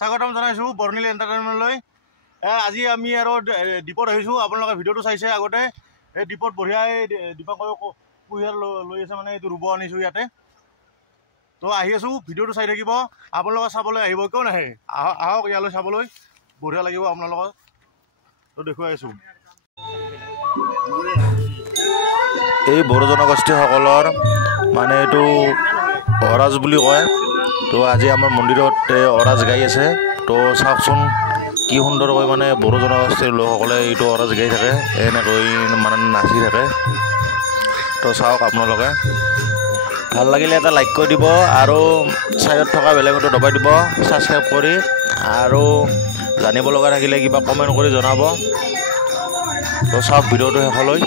স্বাগতম জনাইছোঁ বৰ্ণিল এণ্টাৰটেইনমেণ্টলৈ। আজি আমি আৰু দ্বীপত আহিছোঁ। আপোনালোকে ভিডিঅ'টো চাইছে আগতে। এই দ্বীপত বঢ়িয়াই দীপংকৰ কুঁহিয়াৰ লৈ আছে, মানে এইটো ৰুব আনিছোঁ ইয়াতে। তো আহি আছোঁ, ভিডিঅ'টো চাই থাকিব। আপোনালোকে চাবলৈ আহিব, কিয় নাহে? আহক ইয়ালৈ চাবলৈ, বঢ়িয়া লাগিব আপোনালোকৰ। তো দেখুৱাই আছোঁ। এই বড়ো জনগোষ্ঠীসকলৰ মানে এইটো অৰাজ বুলি কয়। তো আজি আমাৰ মন্দিৰত অৰাজ গাই আছে। তো চাওকচোন কি সুন্দৰকৈ মানে বড়ো জনগোষ্ঠীৰ লোকসকলে এইটো অৰাজ গাই থাকে, এনেকৈ মানে নাচি থাকে। তো চাওক আপোনালোকে। ভাল লাগিলে এটা লাইক কৰি দিব আৰু ছাইডত থকা বেলেগতো দবাই দিব, ছাবস্ক্ৰাইব কৰি, আৰু জানিব লগা থাকিলে কিবা কমেণ্ট কৰি জনাব। তো চাওক ভিডিঅ'টো শেষলৈ।